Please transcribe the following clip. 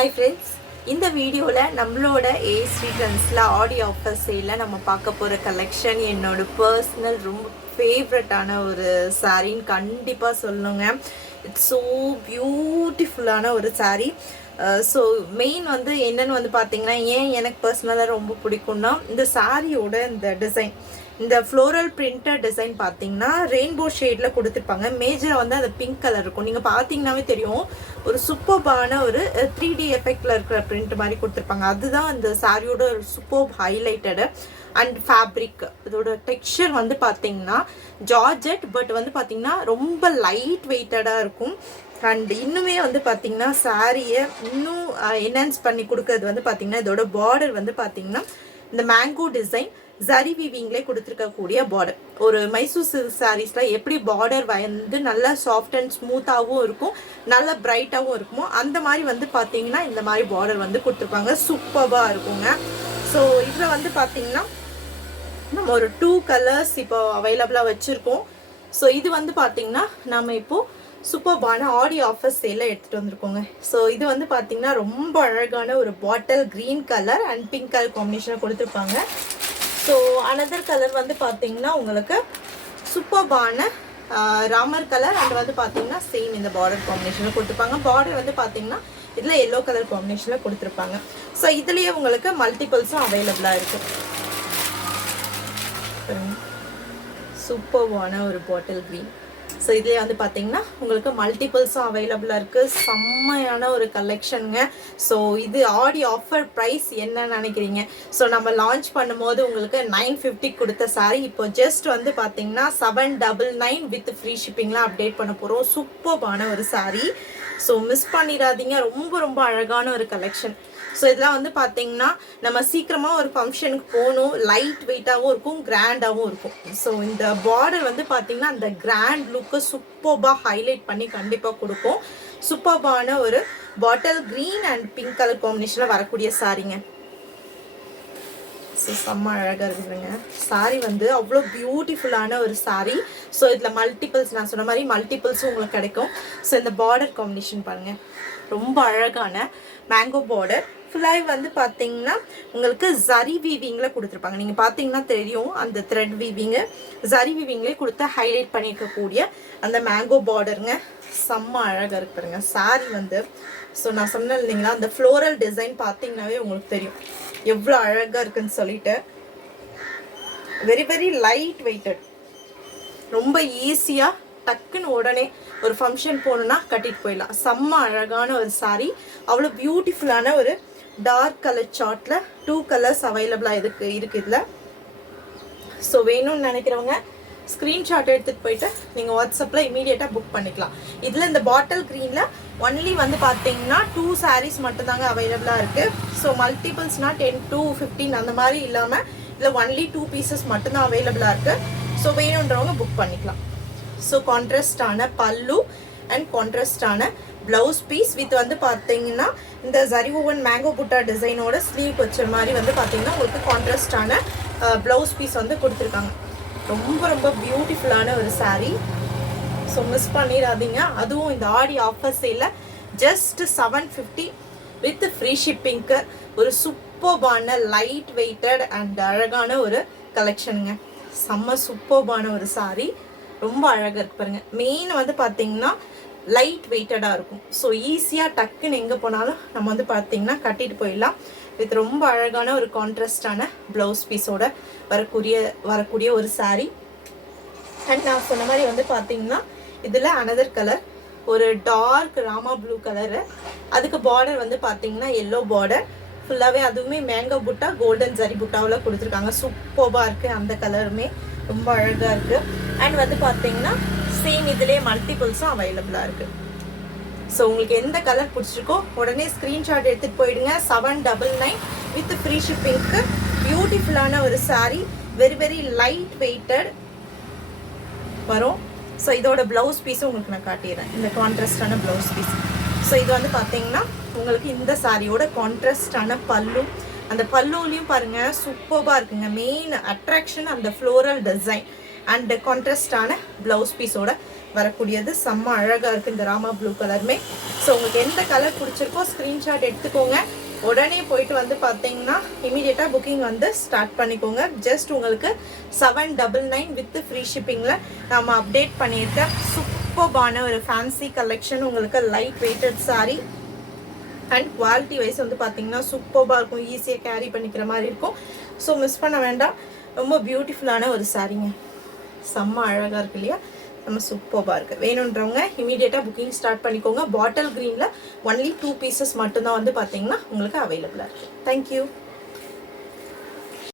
Hi friends, இந்த வீடியோவில் நம்மளோட A-Street Trendsல ஆடி ஆஃபர் சேலில் நம்ம பார்க்க போகிற கலெக்ஷன் என்னோட பர்சனல் ரொம்ப ஃபேவரட்டான ஒரு சாரின்னு கண்டிப்பாக சொல்லுங்க. இட்ஸ் ஸோ பியூட்டிஃபுல்லான ஒரு சாரீ. ஸோ மெயின் வந்து என்னென்னு வந்து பார்த்தீங்கன்னா, ஏன் எனக்கு பர்சனலாக ரொம்ப பிடிக்கும்னா இந்த சாரியோட இந்த டிசைன், இந்த ஃப்ளோரல் பிரிண்டட் டிசைன் பார்த்தீங்கன்னா ரெயின்போ ஷேடில் கொடுத்துருப்பாங்க. மேஜராக வந்து அது பிங்க் கலர் இருக்கும். நீங்கள் பார்த்தீங்கன்னாவே தெரியும், ஒரு சூப்பர்பான ஒரு 3D எஃபெக்டில் இருக்கிற பிரிண்ட் மாதிரி கொடுத்துருப்பாங்க. அதுதான் இந்த சாரியோட ஒரு சூப்பர் ஹைலைட்டடு. அண்ட் ஃபேப்ரிக் இதோட டெக்ஸ்சர் வந்து பார்த்தீங்கன்னா ஜார்ஜெட், பட் வந்து பார்த்தீங்கன்னா ரொம்ப லைட் வெயிட்டடாக இருக்கும். அண்ட் இன்னுமே வந்து பார்த்தீங்கன்னா சாரியை இன்னும் என்ஹான்ஸ் பண்ணி கொடுக்கறது வந்து பார்த்தீங்கன்னா இதோட பார்டர் வந்து பார்த்தீங்கன்னா இந்த மேங்கோ டிசைன் ஜரி வீவிங்லேயே கொடுத்துருக்கக்கூடிய பார்டர். ஒரு மைசூர் சில்க் சாரீஸில் எப்படி பார்டர் வந்து நல்லா சாஃப்ட் அண்ட் ஸ்மூத்தாகவும் இருக்கும், நல்லா பிரைட்டாகவும் இருக்குமோ அந்த மாதிரி வந்து பார்த்தீங்கன்னா இந்த மாதிரி பார்டர் வந்து கொடுத்துருப்பாங்க. சூப்பராக இருக்குங்க. ஸோ இதில் வந்து பார்த்தீங்கன்னா நம்ம ஒரு 2 கலர்ஸ் இப்போ அவைலபிளாக வச்சுருக்கோம். ஸோ இது வந்து பார்த்தீங்கன்னா நம்ம இப்போது சூப்பர்பான ஆடி ஆஃபர் சேலில் எடுத்துகிட்டு வந்திருக்கோங்க. ஸோ இது வந்து பார்த்தீங்கன்னா ரொம்ப அழகான ஒரு bottle green colour and pink colour காம்பினேஷனாக கொடுத்துருப்பாங்க. ஸோ அனதர் கலர் வந்து பார்த்தீங்கன்னா உங்களுக்கு சூப்பர்பான ராமர் கலர் அண்ட் வந்து பார்த்தீங்கன்னா சேம் இந்த பார்டர் காம்பினேஷனில் கொடுத்துருப்பாங்க. பார்டர் வந்து பார்த்தீங்கன்னா இதில் எல்லோ கலர் காம்பினேஷனில் கொடுத்துருப்பாங்க. ஸோ இதுலேயே உங்களுக்கு மல்டிபிள்ஸும் அவைலபிளாக இருக்குது. சூப்பர்பான ஒரு பாட்டில் க்ரீன். ஸோ இதுலேயே வந்து பார்த்தீங்கன்னா உங்களுக்கு மல்டிபிள்ஸும் அவைலபிளாக இருக்குது. செம்மையான ஒரு கலெக்ஷனுங்க. ஸோ இது ஆடி ஆஃபர் ப்ரைஸ் என்னன்னு நினைக்கிறீங்க? ஸோ நம்ம லான்ச் பண்ணும்போது உங்களுக்கு 950 கொடுத்த சாரி இப்போ ஜஸ்ட் வந்து பார்த்தீங்கன்னா 799 வித் ஃப்ரீ ஷிப்பிங்லாம் அப்டேட் பண்ண போகிறோம். சூப்பர்பான ஒரு சாரி. ஸோ மிஸ் பண்ணிடாதீங்க. ரொம்ப ரொம்ப அழகான ஒரு கலெக்ஷன். ஸோ இதெல்லாம் வந்து பார்த்தீங்கன்னா நம்ம சீக்கிரமாக ஒரு ஃபங்க்ஷனுக்கு போகணும், லைட் வெயிட்டாகவும் இருக்கும், கிராண்டாகவும் இருக்கும். ஸோ இந்த பார்டர் வந்து பார்த்தீங்கன்னா அந்த கிராண்ட் லுக்கு சூப்பர்பாக ஹைலைட் பண்ணி கண்டிப்பாக கொடுக்கும். சூப்பர்பான ஒரு bottle green and pink colour காம்பினேஷனில் வரக்கூடிய சாரீங்க. ஸோ செம்ம அழகாக இருக்குதுங்க. சாரீ வந்து அவ்வளோ பியூட்டிஃபுல்லான ஒரு சாரீ. ஸோ இதில் மல்டிபிள்ஸ், நான் சொன்ன மாதிரி மல்டிபிள்ஸும் உங்களுக்கு கிடைக்கும். ஸோ இந்த பார்டர் காம்பினேஷன் பாருங்கள், ரொம்ப அழகான மேங்கோ பார்டர். ஃபுல்லாக வந்து பார்த்தீங்கன்னா உங்களுக்கு ஜரி வீவிங்கில் கொடுத்துருப்பாங்க. நீங்கள் பார்த்தீங்கன்னா தெரியும் அந்த த்ரெட் வீவிங்கு ஜரி வீவிங்லேயே கொடுத்து ஹைலைட் பண்ணியிருக்கக்கூடிய அந்த மேங்கோ பார்டருங்க. செம்ம அழகாக இருக்கு பாருங்க சாரீ வந்து. ஸோ நான் சொன்னேன் இல்லைங்களா, அந்த ஃப்ளோரல் டிசைன் பார்த்தீங்கன்னாவே உங்களுக்கு தெரியும் எவ்வளோ அழகாக இருக்குன்னு சொல்லிட்டு. வெரி வெரி லைட் வெயிட்டட், ரொம்ப ஈஸியாக டக்குன்னு உடனே ஒரு ஃபங்க்ஷன் போகணுன்னா கட்டிட்டு போயிடலாம். செம்ம அழகான ஒரு சாரீ. அவ்வளோ பியூட்டிஃபுல்லான ஒரு டார்க் கலர் சார்ட்டில் 2 கலர்ஸ் அவைலபிளாக இருக்குது இதில். ஸோ வேணும்னு நினைக்கிறவங்க ஸ்க்ரீன்ஷாட் எடுத்துகிட்டு போயிட்டு நீங்கள் வாட்ஸ்அப்பில் இமீடியட்டாக புக் பண்ணிக்கலாம். இதில் இந்த பாட்டில் க்ரீனில் ஒன்லி வந்து பார்த்தீங்கன்னா 2 சாரீஸ் மட்டும்தாங்க அவைலபிளாக இருக்குது. ஸோ மல்டிபிள்ஸ்னால் 10 to 15 அந்த மாதிரி இல்லாமல் இதில் ஒன்லி 2 பீசஸ் மட்டும்தான் அவைலபிளாக இருக்குது. ஸோ வேணுன்றவங்க புக் பண்ணிக்கலாம். ஸோ கான்ட்ராஸ்டான பல்லு அண்ட் கான்ட்ராஸ்டான ப்ளவுஸ் பீஸ் வித் வந்து பார்த்தீங்கன்னா இந்த ஜரி ஓவன் மேங்கோ புட்டா டிசைனோட ஸ்லீவ் வச்ச மாதிரி வந்து பார்த்தீங்கன்னா உங்களுக்கு கான்ட்ராஸ்டான ப்ளவுஸ் பீஸ் வந்து கொடுத்துருக்காங்க. ரொம்ப ரொம்ப பியூட்டிஃபுல்லான ஒரு சாரீ. ஸோ மிஸ் பண்ணிடாதீங்க. அதுவும் இந்த ஆடி ஆஃபர் சேலில் ஜஸ்ட் 750 வித் ஃப்ரீ ஷிப்பிங்க்கு ஒரு சூப்பர்பான லைட் வெயிட்டட் அண்ட் அழகான ஒரு கலெக்ஷனுங்க. செம்ம சூப்பர்பான ஒரு சாரீ. ரொம்ப அழகாக இருக்கு பாருங்கள். மெயின் வந்து பார்த்தீங்கன்னா லைட் வெயிட்டடாக இருக்கும். ஸோ ஈஸியாக டக்குன்னு எங்கே போனாலும் நம்ம வந்து பார்த்தீங்கன்னா கட்டிட்டு போயிடலாம். வித் ரொம்ப அழகான ஒரு கான்ட்ராஸ்டான ப்ளவுஸ் பீஸோட வரக்கூடிய ஒரு சாரீ. அண்ட் நான் சொன்ன மாதிரி வந்து பார்த்தீங்கன்னா இதில் அனதர் கலர் ஒரு டார்க் ராமா ப்ளூ கலரு, அதுக்கு பார்டர் வந்து பார்த்தீங்கன்னா எல்லோ பார்டர் ஃபுல்லாகவே, அதுவுமே மேங்கோ புட்டா கோல்டன் ஜரி புட்டாவில் கொடுத்துருக்காங்க. சூப்பராக இருக்குது. அந்த கலருமே ரொம்ப அழகாக இருக்குது. அண்ட் வந்து பார்த்தீங்கன்னா சேம் இதிலே மல்டிபிள்ஸும் அவைலபிளாக இருக்குது. ஸோ உங்களுக்கு எந்த கலர் பிடிச்சிருக்கோ உடனே ஸ்க்ரீன்ஷாட் எடுத்துகிட்டு போயிடுங்க. 799 வித் ஃப்ரீ ஷிப்பிங்க்கு பியூட்டிஃபுல்லான ஒரு sari. Very very light weighted வரும். ஸோ இதோட ப்ளவுஸ் பீஸும் உங்களுக்கு நான் காட்டிடுறேன், இந்த கான்ட்ராஸ்டான ப்ளவுஸ் பீஸ். ஸோ இது வந்து பார்த்தீங்கன்னா உங்களுக்கு இந்த சாரியோட கான்ட்ராஸ்டான பல்லு. அந்த பல்லுலையும் பாருங்கள் சூப்பராக இருக்குங்க. மெயின் அட்ராக்ஷன் அந்த ஃப்ளோரல் டிசைன் அண்ட் கான்ட்ராஸ்டான ப்ளவுஸ் பீஸோட வரக்கூடியது. செம்ம அழகாக இருக்குது இந்த ராமா ப்ளூ கலருமே. ஸோ உங்களுக்கு எந்த கலர் பிடிச்சிருக்கோ ஸ்க்ரீன்ஷாட் எடுத்துக்கோங்க. உடனே போயிட்டு வந்து பார்த்தீங்கன்னா இமீடியட்டாக புக்கிங் வந்து ஸ்டார்ட் பண்ணிக்கோங்க. ஜஸ்ட் உங்களுக்கு 799 வித் ஃப்ரீ ஷிப்பிங்கில் நம்ம அப்டேட் பண்ணியிருக்கேன். சூப்பர்பான ஒரு ஃபேன்சி கலெக்ஷன். உங்களுக்கு light weighted sari and quality wise வந்து பார்த்தீங்கன்னா சூப்பர்பாக இருக்கும். ஈஸியாக கேரி பண்ணிக்கிற மாதிரி இருக்கும். ஸோ மிஸ் பண்ண வேண்டாம். ரொம்ப பியூட்டிஃபுல்லான ஒரு சாரீங்க. செம்ம அழகாக இருக்கு இல்லையா? நம்ம சூப்பராக இருக்குது. வேணுன்றவங்க இமீடியட்டாக புக்கிங் ஸ்டார்ட் பண்ணிக்கோங்க. பாட்டில் க்ரீனில் ஒன்லி 2 பீசஸ் மட்டும்தான் வந்து பார்த்தீங்கன்னா உங்களுக்கு அவைலபிளாக இருக்குது. தேங்க்யூ.